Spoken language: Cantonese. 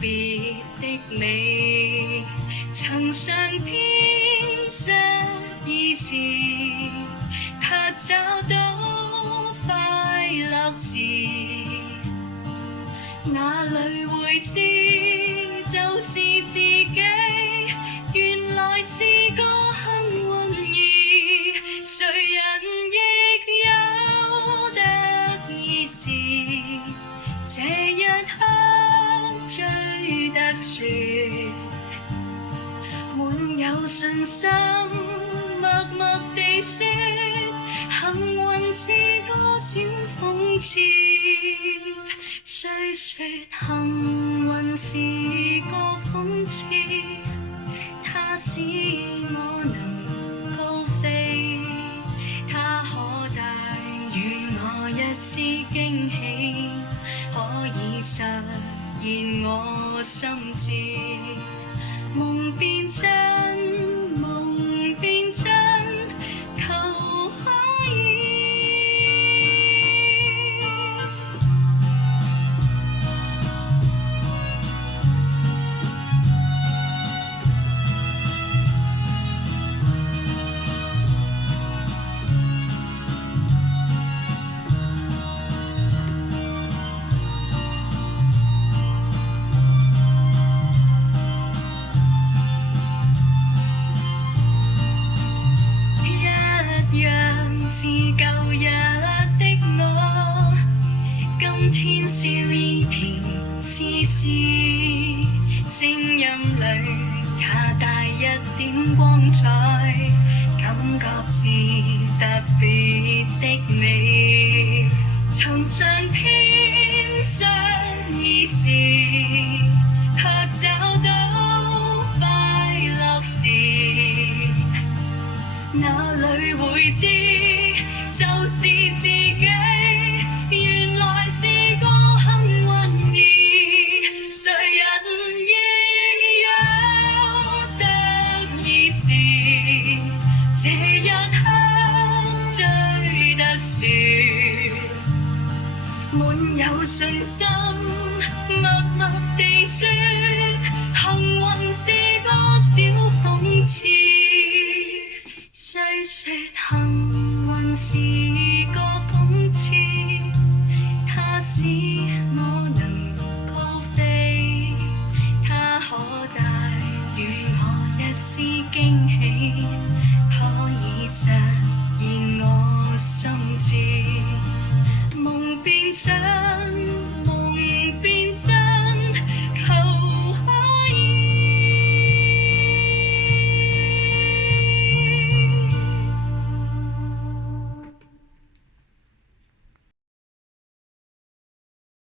別的美，曾嘗遍這意思，卻找到快樂時，哪裏會知就是自己，原來是個幸運兒，誰人亦有得意時，這一刻最特殊，滿有信心，默默地說，幸運是多少諷刺，雖說幸運是個諷刺，它使我能高飛，它可帶予我一絲驚喜，可以實現我心志，夢變真，夢變真，求可以。是舊日的我，今天笑意甜絲絲，聲音裏也帶一點光彩，感覺是特別的美，曾嘗遍相依時，卻找到快樂時，哪裏會知就是自己，原來是個幸運兒，誰人亦有得意時，這一刻最特殊，滿有信心，默默地說，幸運是多少諷刺，雖說幸